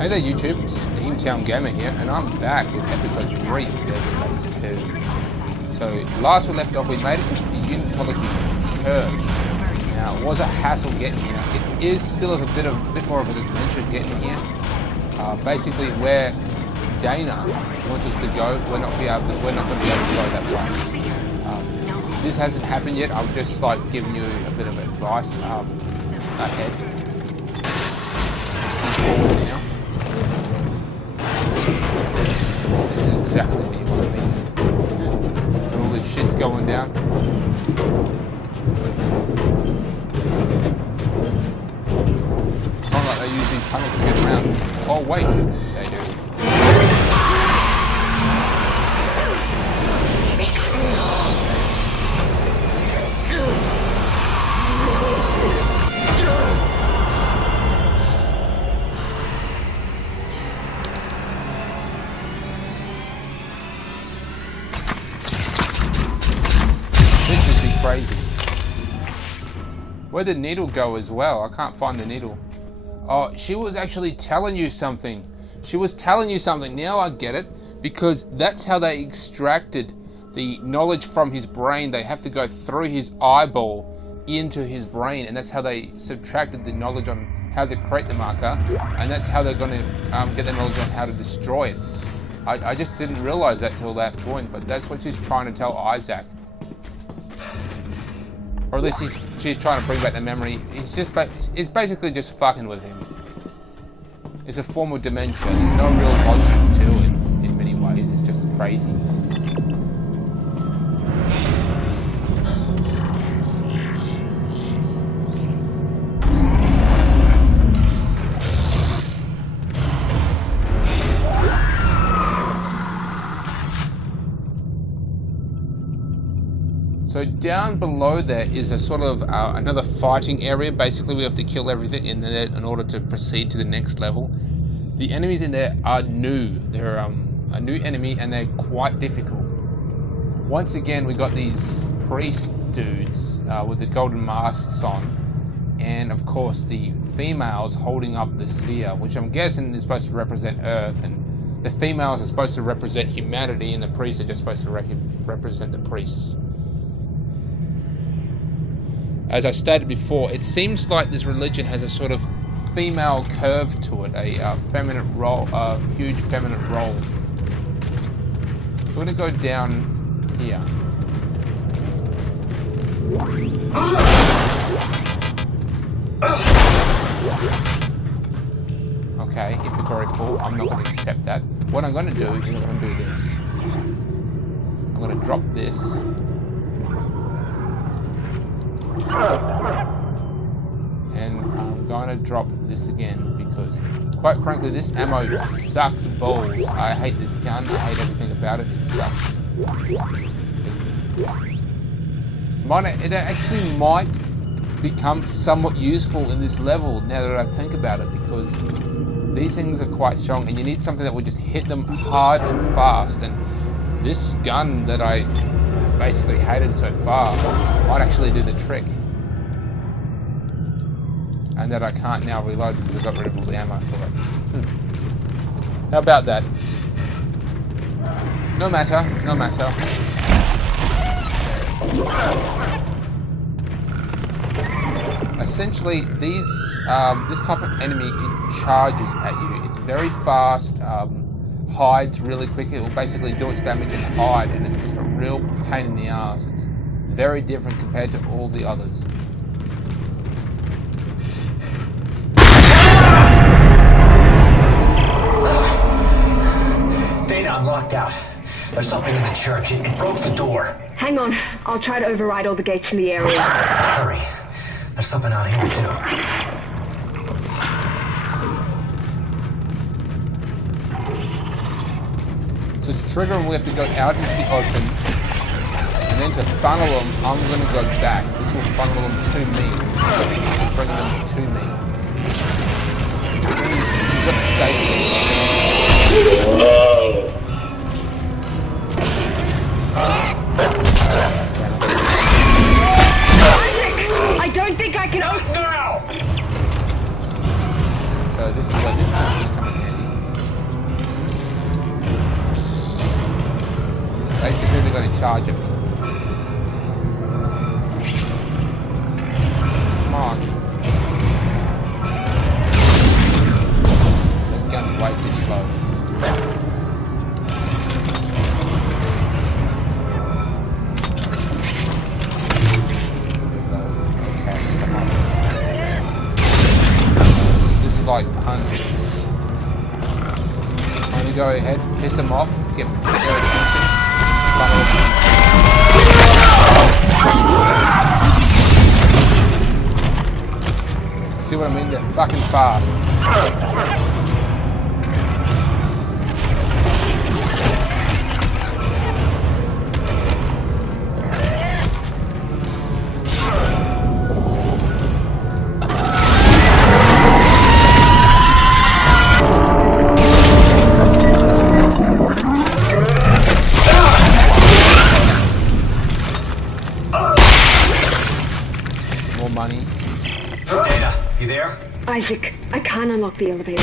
Hey there YouTube, steamtowngamer here, and I'm back with episode 3 of Dead Space 2. So, last we left off, we made it into the Unitology Church. Now, it was a hassle getting here. It is still a bit more of an adventure getting here. Basically, where Dana wants us to go, we're not going to be able to go that way. This hasn't happened yet. I'm just like giving you a bit of advice ahead. See forward now. This is exactly what you want to be. And all this shit's going down. It's not like they use these tunnels to get around. Oh wait, they do. Crazy. Where'd the needle go as well? I can't find the needle. Oh, she was actually telling you something. She was telling you something. Now I get it. Because that's how they extracted the knowledge from his brain. They have to go through his eyeball into his brain. And that's how they subtracted the knowledge on how to create the marker. And that's how they're going to get the knowledge on how to destroy it. I just didn't realize that till that point. But that's what she's trying to tell Isaac. Or at least she's trying to bring back the memory. It's basically just fucking with him. It's a form of dementia. There's no real logic to it in many ways. It's just crazy. So down below there is a sort of another fighting area. Basically, we have to kill everything in there in order to proceed to the next level. The enemies in there are new. They're a new enemy and they're quite difficult. Once again, we got these priest dudes with the golden masks on, and of course the females holding up the sphere, which I'm guessing is supposed to represent Earth, and the females are supposed to represent humanity, and the priests are just supposed to represent the priests. As I stated before, it seems like this religion has a sort of female curve to it, a feminine role, a huge feminine role. We're going to go down here. Okay, inventory full. I'm not going to accept that. What I'm going to do is I'm going to do this. I'm going to drop this. And I'm going to drop this again because, quite frankly, this ammo sucks balls. I hate this gun. I hate everything about it. It sucks. It actually might become somewhat useful in this level now that I think about it, because these things are quite strong and you need something that will just hit them hard and fast. And this gun that I basically hated so far might actually do the trick. And that I can't now reload because I got rid of all the ammo for it. How about that? No matter, no matter. Essentially, this type of enemy, it charges at you. It's very fast, hides really quick. It will basically do its damage and hide, and it's just a real pain in the ass. It's very different compared to all the others. Dana, I'm locked out. There's something in the church. It broke the door. Hang on. I'll try to override all the gates in the area. Hurry. There's something out here, too. So to trigger them, we have to go out into the open. And then to funnel them, I'm going to go back. This will funnel them to me. Bring them to me. You've got the station. I don't think I can open. Now! So this is where this thing's going to come in handy. charge him. Come on. That gun's way too slow. Okay, come on. This is like 100. Only go ahead, piss them off, get their attention. See what I mean? They're fucking fast. Money. Dana, you there? Isaac, I can't unlock the elevator.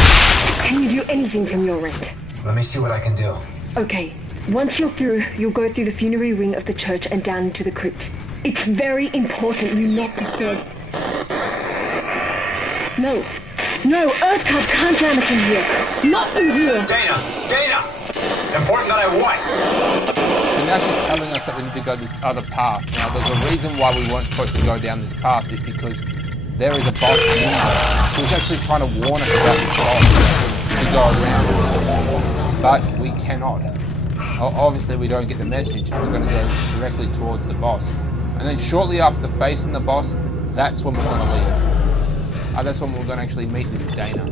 Can you do anything from your end? Let me see what I can do. Okay. Once you're through, you'll go through the funerary wing of the church and down into the crypt. It's very important you not disturb. No. No, Earthcub can't jam us in here. Not in here. Dana! Dana! Important that I what? So now she's telling us that we need to go this other path. Now, there's a reason why we weren't supposed to go down this path is because there is a boss in there. She was actually trying to warn us about this boss to go around this. But we cannot. Obviously, we don't get the message. We're going to go directly towards the boss. And then shortly after facing the boss, that's when we're going to leave. That's when we're going to actually meet this Dana.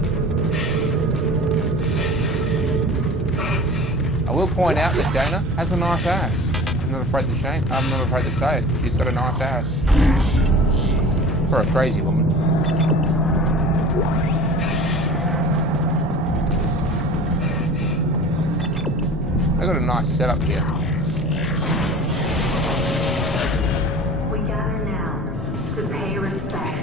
I will point out that Dana has a nice ass. I'm not afraid to say it. She's got a nice ass. For a crazy woman. I got a nice setup here. We gather now to pay respect.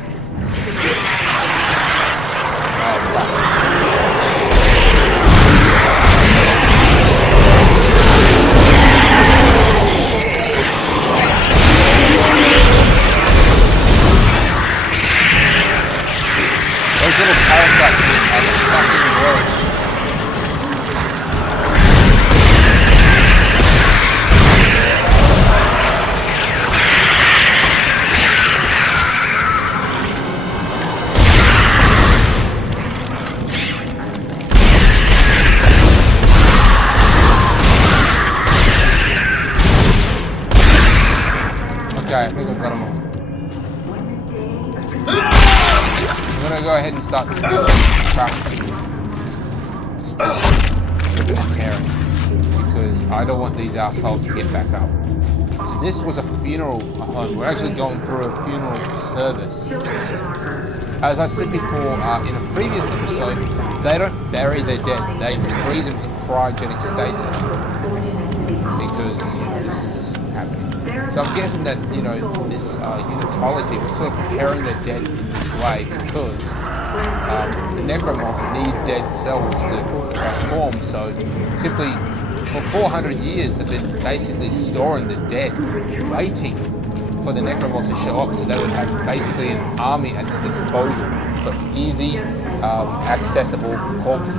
Those little parasites are the fucking worst. Okay, I think I've got them all. I'm gonna go ahead and start crafting. Just tearing. Because I don't want these assholes to get back up. So this was a funeral home. We're actually going through a funeral service. As I said before in a previous episode, they don't bury their dead. They freeze them in cryogenic stasis. Because this is happening. So I'm guessing that, you know, this unitology was sort of preparing their dead in this way because the necromorphs need dead cells to transform. So simply for 400 years they've been basically storing the dead, waiting for the necromorphs to show up so they would have basically an army at their disposal for easy, accessible corpses.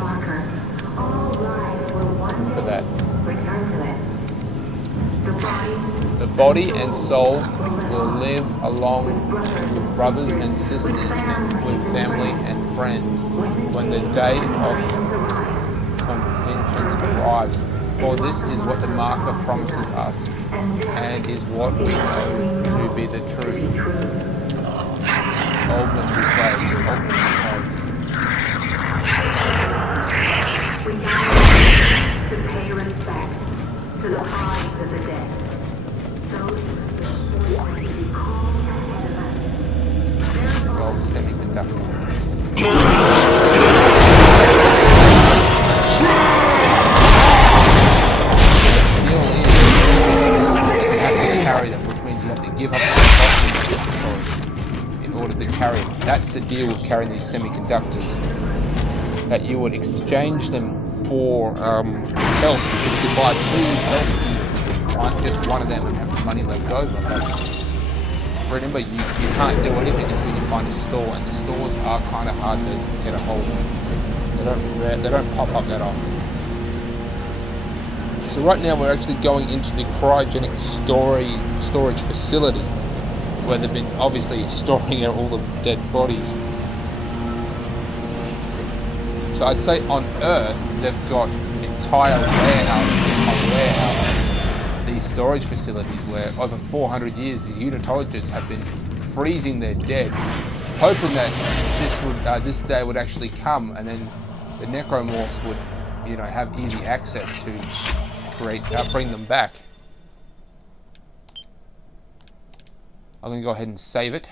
Look at that. The body and soul will live along with brothers and sisters and with family and friends when the day of convention arrives. For this is what the marker promises us and is what we know to be the truth. Old mystery plays. We gather to pay respect to the minds of the dead. Those who are to be called ahead of us. Gold semiconductor. Give up in order to carry it. That's the deal with carrying these semiconductors. That you would exchange them for health. If you buy 2 health units just one of them and have money left over. But remember, you can't do anything until you find a store, and the stores are kind of hard to get a hold of. They don't pop up that often. So right now we're actually going into the cryogenic storage facility, where they've been obviously storing all the dead bodies. So I'd say on Earth they've got entire warehouses, these storage facilities where over 400 years these unitologists have been freezing their dead, hoping that this day would actually come, and then the necromorphs would, have easy access to bring them back. I'm going to go ahead and save it.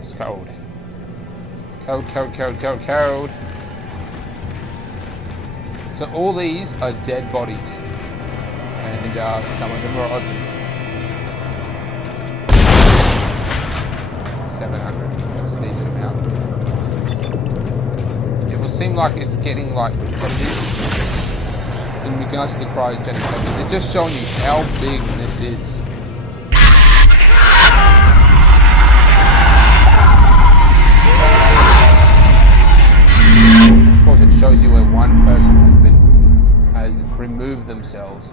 It's cold. Cold. So all these are dead bodies, and some of them are open. 700. That's a decent amount. It will seem like it's getting like in regards to the cryogenic station. It's just showing you how big this is. Of course, it shows you where one person has removed themselves.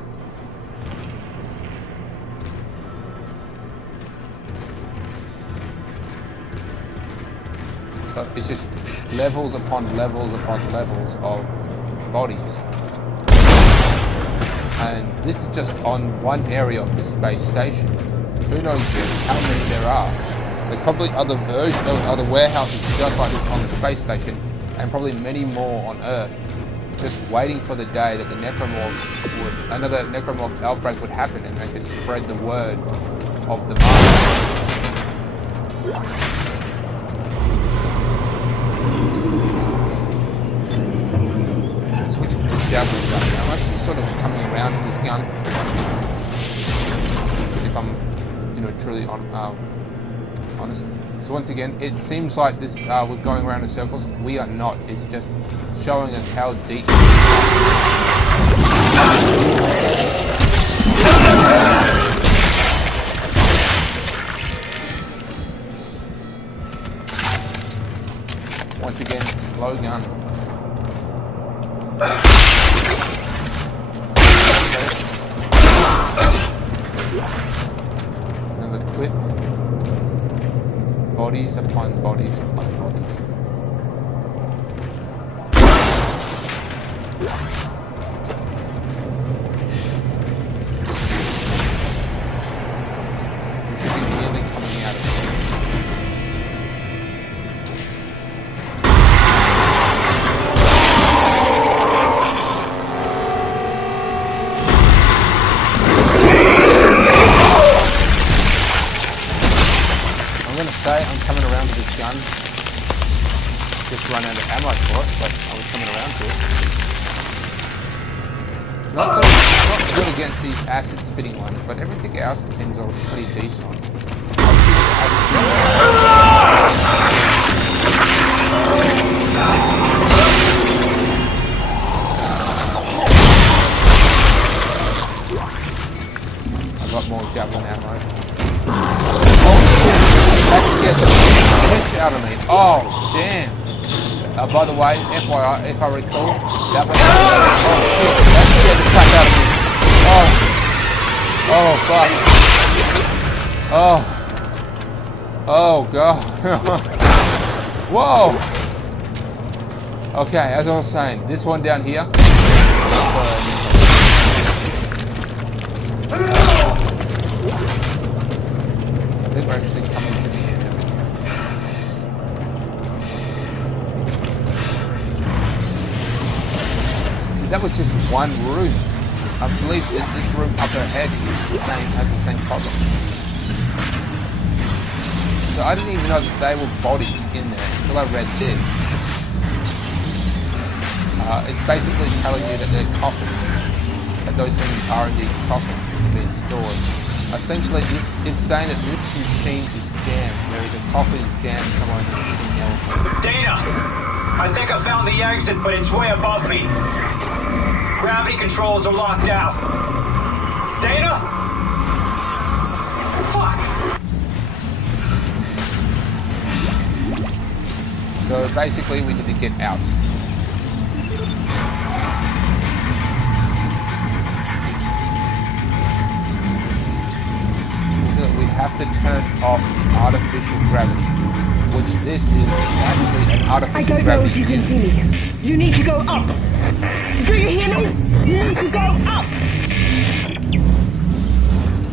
So it's just levels upon levels upon levels of bodies. And this is just on one area of the space station. Who knows how many there are. There's probably other versions, other warehouses just like this on the space station, and probably many more on Earth, just waiting for the day that another necromorph outbreak would happen, and they could spread the word of the master. Switch to the javelin gun. I'm actually sort of coming around to this gun, if I'm, truly honest. So once again, it seems like this we're going around in circles. We are not. It's just showing us how deep. Once again, slow gun. Another clip. Bodies upon bodies upon bodies. We should be nearly coming out of it. I'm coming around to this gun. Just run out of ammo for it, but I was coming around to it. Not good against these acid spitting ones, but everything else it seems all pretty decent on. I got more javelin ammo. That scared the piss out of me. Oh, damn. By the way, FYI, if I recall, that was... Oh, shit. That scared the crap out of me. Oh. Oh, fuck. Oh. Oh, God. Whoa. Okay, as I was saying, this one down here... I think we're actually coming to the end of it here. So that was just one room. I believe that this room up ahead has the same problem. So I didn't even know that they were bodies in there until I read this. It's basically telling you that they're coffins. that those things are indeed copper being stored. Essentially, it's saying that this machine is jammed. There is a copper jam somewhere in the machine now. Dana! I think I found the exit, but it's way above me. Gravity controls are locked out. Dana? Fuck! So basically, we need to get out. We have to turn off the artificial gravity, which this is actually an I artificial don't know if gravity. you can see me. You need to go up. Do you hear me? You need to go up.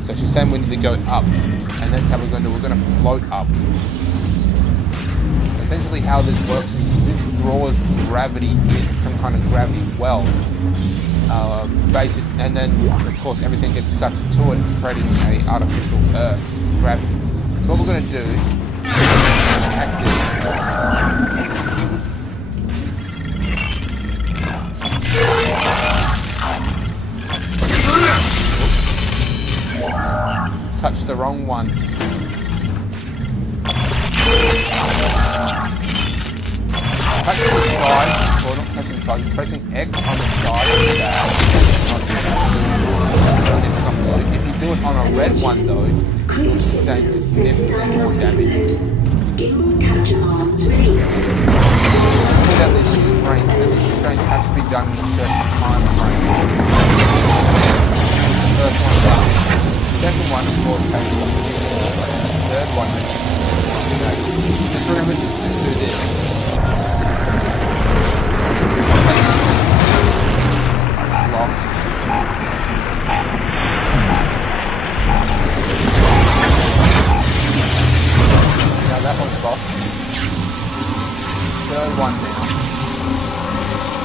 So she's saying we need to go up, and that's how we're going to float up. Essentially how this works is this draws gravity in, some kind of gravity well. And then of course everything gets sucked to it, creating an artificial gravity. So what we're going to do is hack this. Touch the wrong one. Touch the side, or not touching the side, pressing X on the side of the bag. If you do it on a red one though, you will sustain significantly more damage. Pull out these restraints, and these restraints have to be done in a certain time frame. That's the first one done. The second one, of course, has to be the third one. Just remember to just do this. Locked. Now that one's locked. Third one down.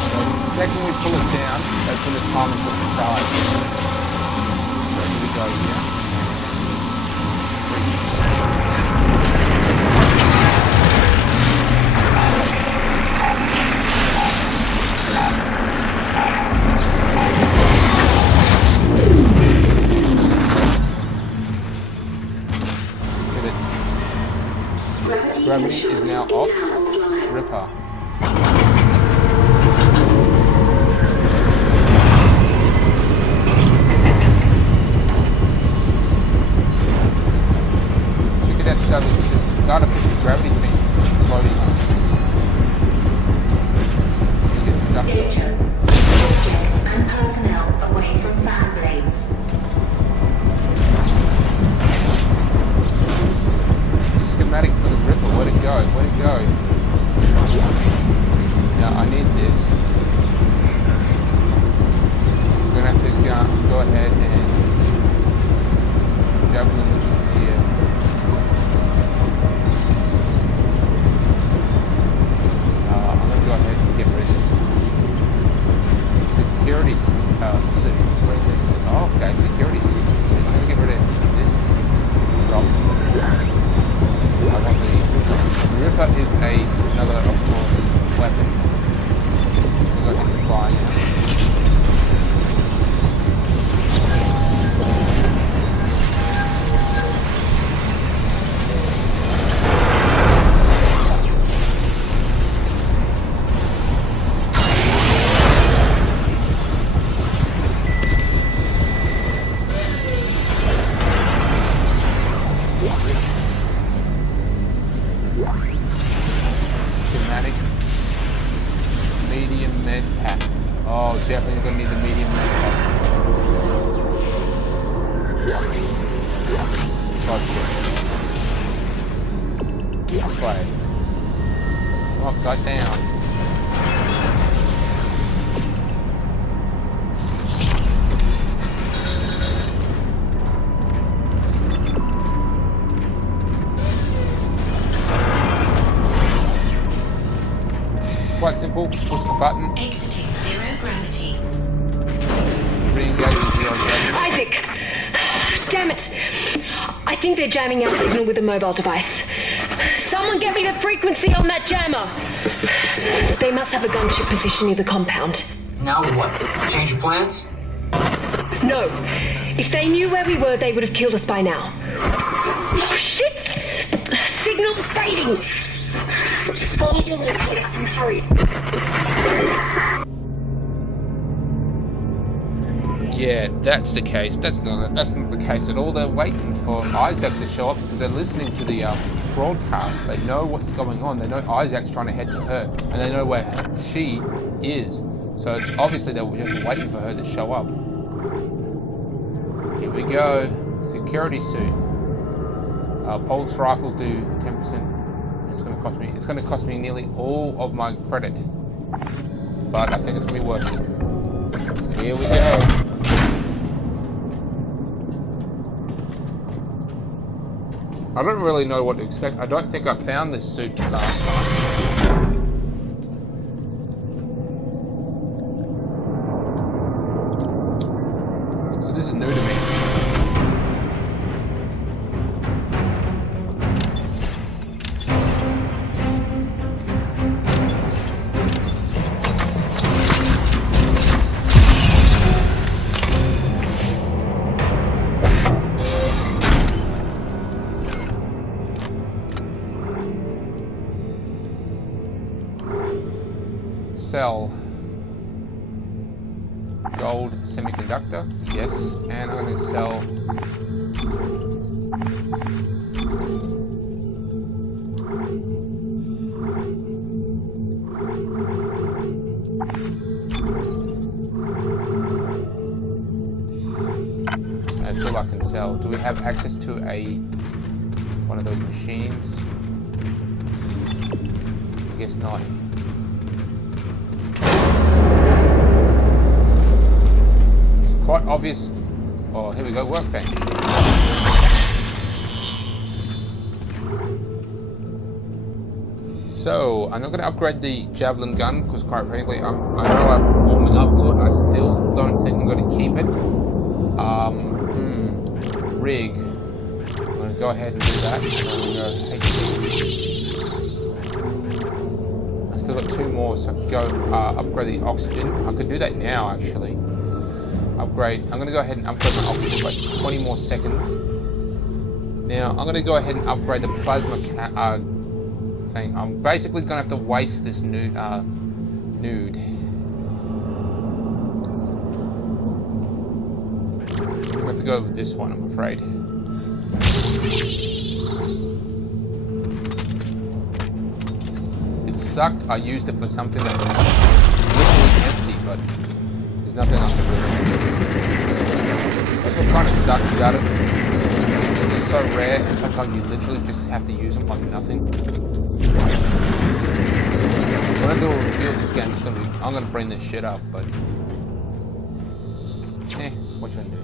So the second we pull it down, that's when the timer will start. So here we go here. Gravity is now off. Ripper. Check it out, so there's artificial gravity thing floating. You get stuck. Danger. Objects and personnel away from fan blades. Schematic for the Ripper, where'd it go? Where'd it go? Now I need this. I'm gonna have to go ahead and javelins here. I'm gonna go ahead and get rid of this. Security suit. Where is this? Oh, okay, security suit. I'm gonna get rid of this. Drop. I want the Ripper is another, of course, weapon. We'll go ahead and fly now. Schematic. Medium med pack. Oh, definitely gonna need the medium med pack. This way. Upside down. Quite simple, push the button. Exiting zero gravity. Re-engage with zero gravity. Isaac! Damn it! I think they're jamming our signal with a mobile device. Someone get me the frequency on that jammer! They must have a gunship position near the compound. Now what? Change your plans? No. If they knew where we were, they would have killed us by now. Oh, shit! Signal fading! Just follow your location. Hurry. Yeah, that's the case. That's not the case at all. They're waiting for Isaac to show up because they're listening to the broadcast. They know what's going on. They know Isaac's trying to head to her, and they know where she is. So it's obviously they're just waiting for her to show up. Here we go. Security suit. Pulse rifles do 10%. It's going to cost me. It's going to cost me nearly all of my credit, but I think it's going to be worth it. Here we go. I don't really know what to expect. I don't think I found this suit last time. So this is new to me. Sell gold semiconductor, yes, and I'm going to sell that's all I can sell. Do we have access to one of those machines? I guess not. Quite obvious. Oh, here we go, workbench. So, I'm not going to upgrade the javelin gun because, quite frankly, I know I'm warming up to it. I still don't think I'm going to keep it. Rig. I'm going to go ahead and do that. I still got 2 more, so I could go upgrade the oxygen. I could do that now, actually. Upgrade. I'm going to go ahead and upgrade my oxygen by 20 more seconds. Now, I'm going to go ahead and upgrade the plasma thing. I'm basically going to have to waste this nude. I'm going to have to go with this one, I'm afraid. It sucked. I used it for something that was literally empty, but there's nothing I can do. That's what kind of sucks about it. These are so rare, and sometimes you literally just have to use them like nothing. When I do a review of this game, I'm gonna bring this shit up, but what you gonna do?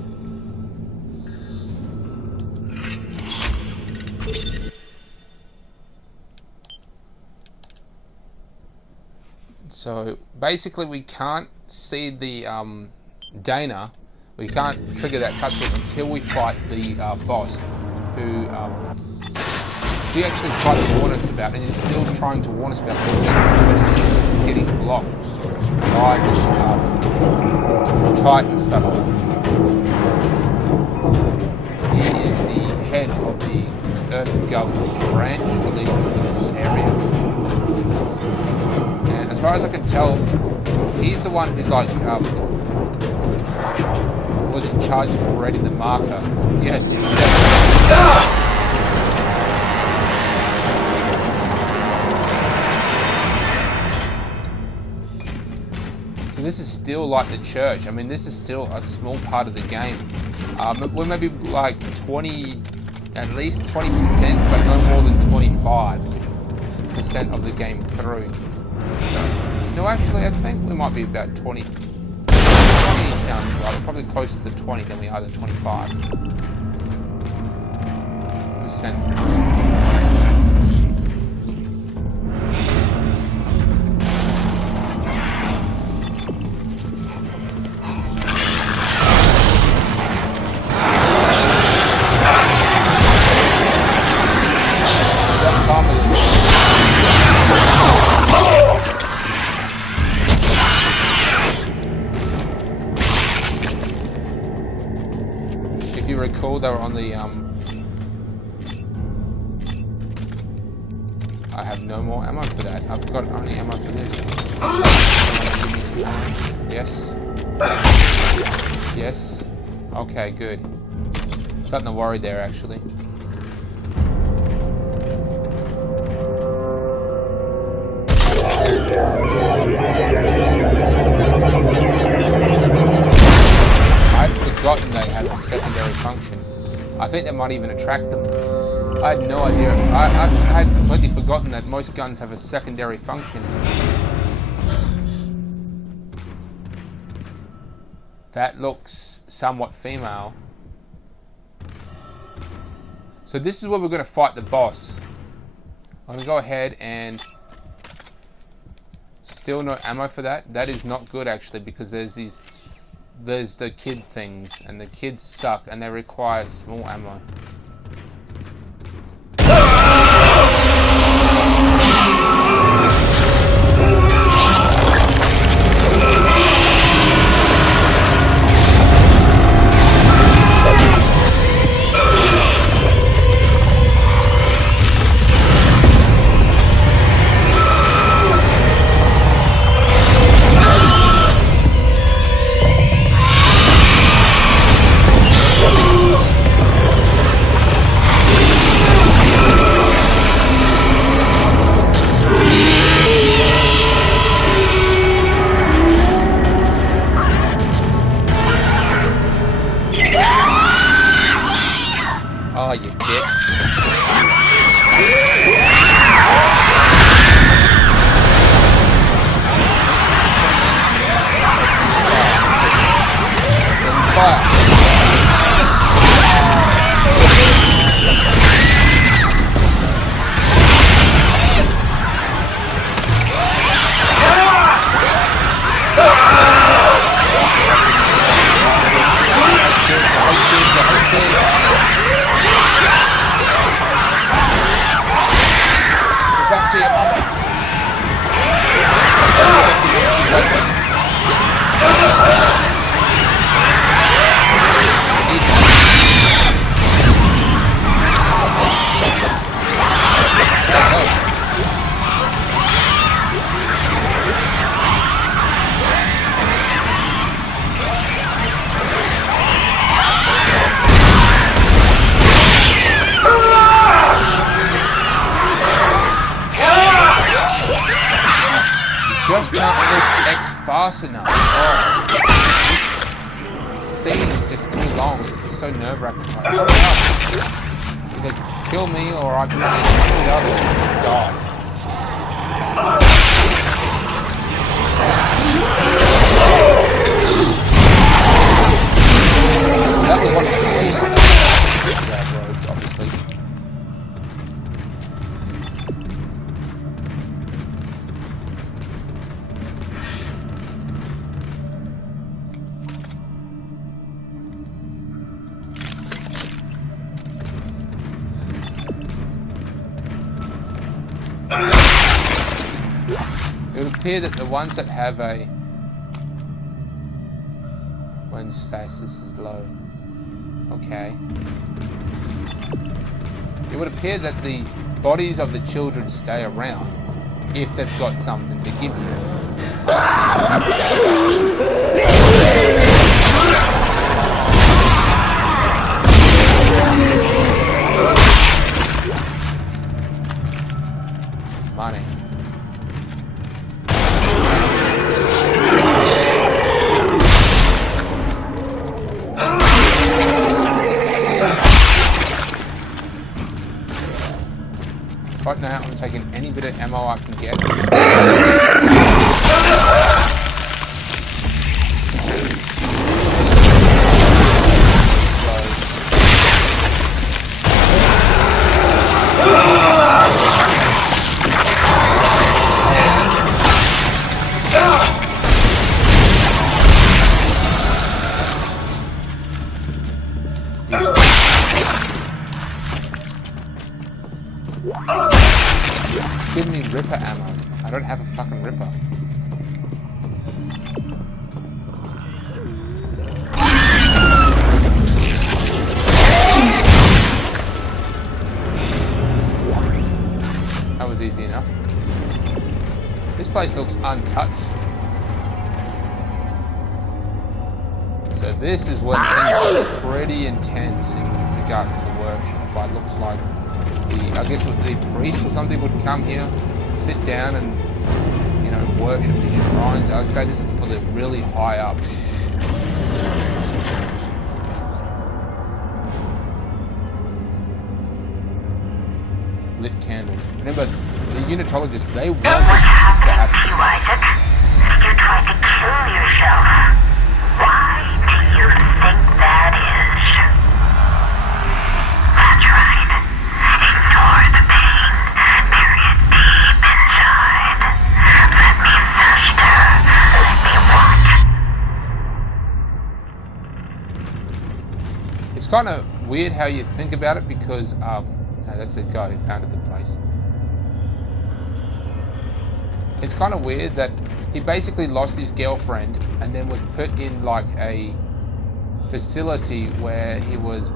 So basically, we can't see the Dana. We can't trigger that cutscene until we fight the boss, who he actually tried to warn us about, and he's still trying to warn us about this. He's getting blocked by this Titan fellow. He is the head of the Earth government branch, at least in this area. And as far as I can tell, he's the one who's like was in charge of creating the marker. Yes, he was. So this is still like the church. I mean, this is still a small part of the game. We're maybe like 20, at least 20%, but no more than 25% of the game through. No, actually, I think we might be about 20 sounds right. We're probably closer to 20 than we are to 25%. they were on the I have no more ammo for that. I've got only ammo for this. Yes. Yes. Okay, good. Starting to worry there, actually. I'd forgotten they had a secondary function. I think that might even attract them. I had no idea. I had completely forgotten that most guns have a secondary function. That looks somewhat female. So this is where we're going to fight the boss. I'm going to go ahead and... Still no ammo for that. That is not good actually, because there's the kid things, and the kids suck and they require small ammo. Oh, you bitch. Fire. Back to your mama. Just can't lift X fast enough. Oh. This scene is just too long. It's just so nerve-wracking. It's like, hurry up. Either kill me or I can one or the other and die. That was one of the reasons that roads, obviously. It would appear that the ones that have a... when stasis is low. Okay. It would appear that the bodies of the children stay around if they've got something to give you. Money. Right now, I'm taking any bit of ammo I can get. Give me Ripper ammo. I don't have a fucking Ripper. place looks untouched. So this is when things are pretty intense in regards to the worship. But it looks like I guess the priest or something would come here, sit down and, you know, worship these shrines. I'd say this is for the really high ups. Lit candles. Remember, the unitologists, they want this to happen. You tried to kill yourself. Why do you think that is? That's right. Ignore the pain. Bury it deep inside. Let me fester. Let me watch. It's kind of weird how you think about it because, that's the guy who founded the place. It's kind of weird that he basically lost his girlfriend and then was put in like a facility where he was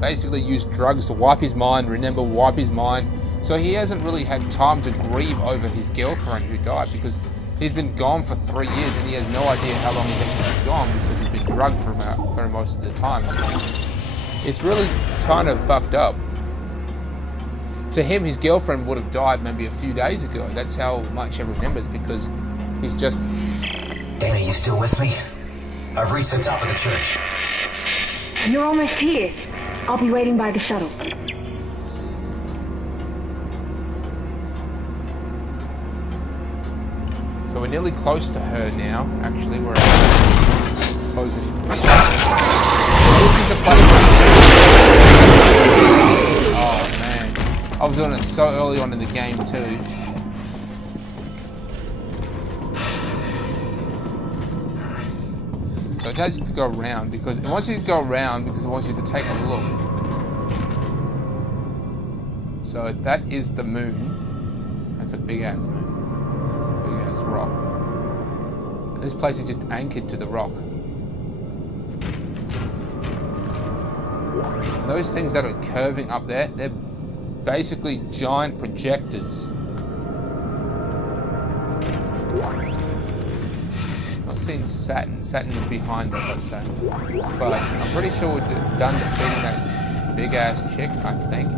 basically used drugs to wipe his mind, wipe his mind. So he hasn't really had time to grieve over his girlfriend who died because he's been gone for 3 years and he has no idea how long he's actually been gone because he's been drugged for most of the time. So it's really kind of fucked up. To him, his girlfriend would have died maybe a few days ago. That's how much he remembers because he's just... Dana, you still with me? I've reached the top of the church. You're almost here. I'll be waiting by the shuttle. So we're nearly close to her now. Actually, we're closing in. This is the place. Oh man. I was doing it so early on in the game too. So it tells you to go around because it wants you to go around because it wants you to take a look. So that is the moon. That's a big ass moon. Big ass rock. And this place is just anchored to the rock. And those things that are curving up there, they're basically giant projectors. I've seen Saturn. Saturn is behind us, I'd say. But I'm pretty sure we're done defeating that big ass chick, I think.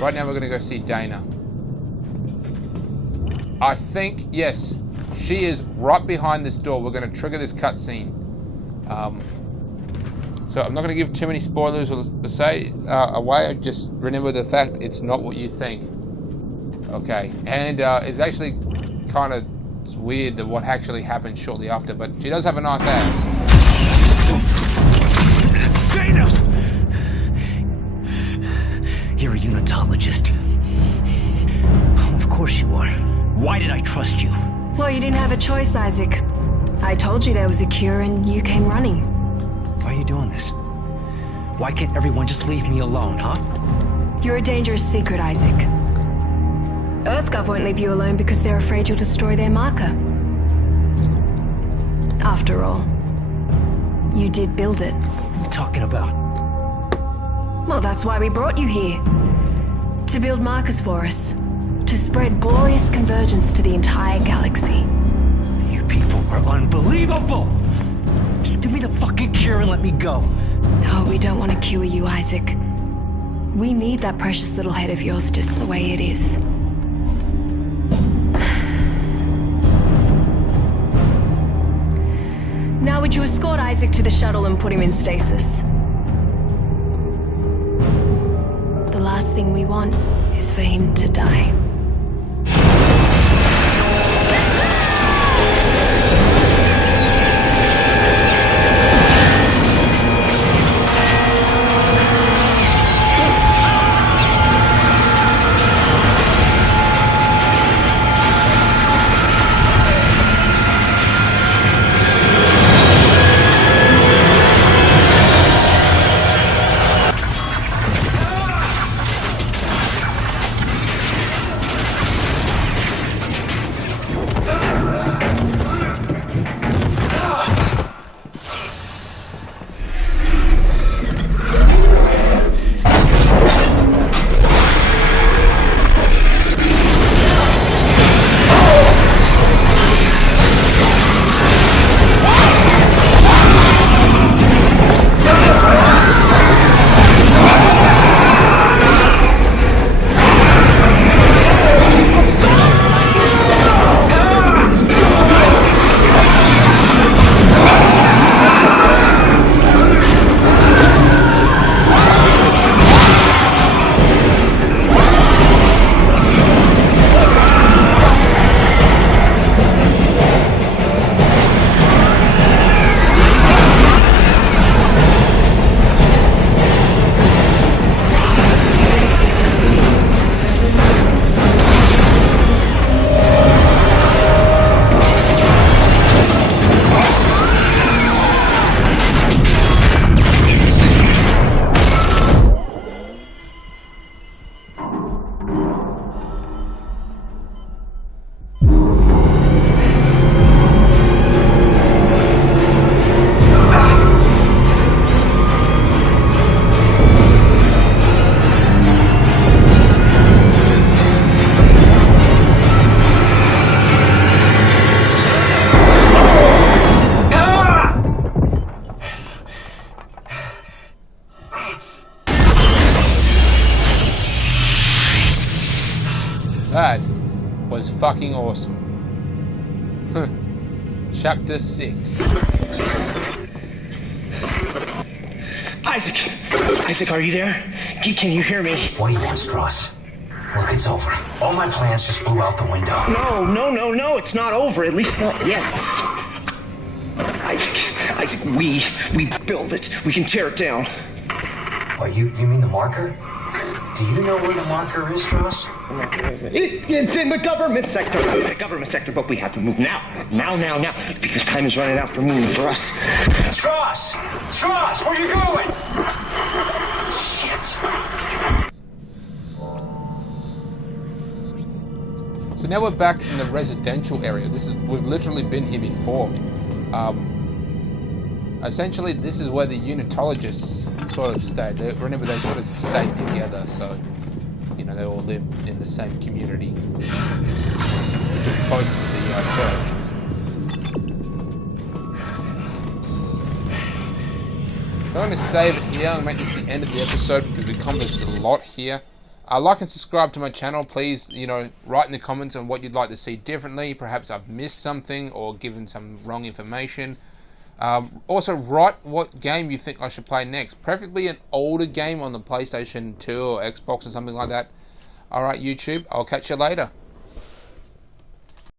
Right now we're gonna go see Dana. I think, yes, she is right behind this door. We're gonna trigger this cutscene. So I'm not going to give too many spoilers or say away. Just remember the fact it's not what you think. Okay, and it's actually kind of weird that what actually happened shortly after, but she does have a nice ass. Dana! You're a unitologist. Oh, of course you are. Why did I trust you? Well, you didn't have a choice, Isaac. I told you there was a cure and you came running. Why are you doing this? Why can't everyone just leave me alone, huh? You're a dangerous secret, Isaac. EarthGov won't leave you alone because they're afraid you'll destroy their marker. After all, you did build it. What are you talking about? Well, that's why we brought you here. To build markers for us. To spread glorious convergence to the entire galaxy. You people are unbelievable! Just give me the fucking cure and let me go. Oh, we don't want to cure you, Isaac. We need that precious little head of yours just the way it is. Now would you escort Isaac to the shuttle and put him in stasis? The last thing we want is for him to die. was fucking awesome. Chapter 6. Isaac, are you there? Can you hear me? What do you want, Strauss? Look, it's over. All my plans just blew out the window. No, it's not over. At least not yet. Isaac, we build it. We can tear it down. What, you mean the marker? Do you know where the marker is, Strauss? It's in the government sector. But we have to move now. Because time is running out for me and for us. Strauss, where you going? Shit. So now we're back in the residential area. We've literally been here before. Essentially, this is where the unitologists sort of stayed. Remember, they sort of stayed together, so you know they all live in the same community, close to the church. So I'm going to save it here and make this the end of the episode because we accomplished a lot here. Like and subscribe to my channel, please. You know, write in the comments on what you'd like to see differently. Perhaps I've missed something or given some wrong information. Also, write what game you think I should play next. Preferably an older game on the PlayStation 2 or Xbox or something like that. Alright, YouTube, I'll catch you later.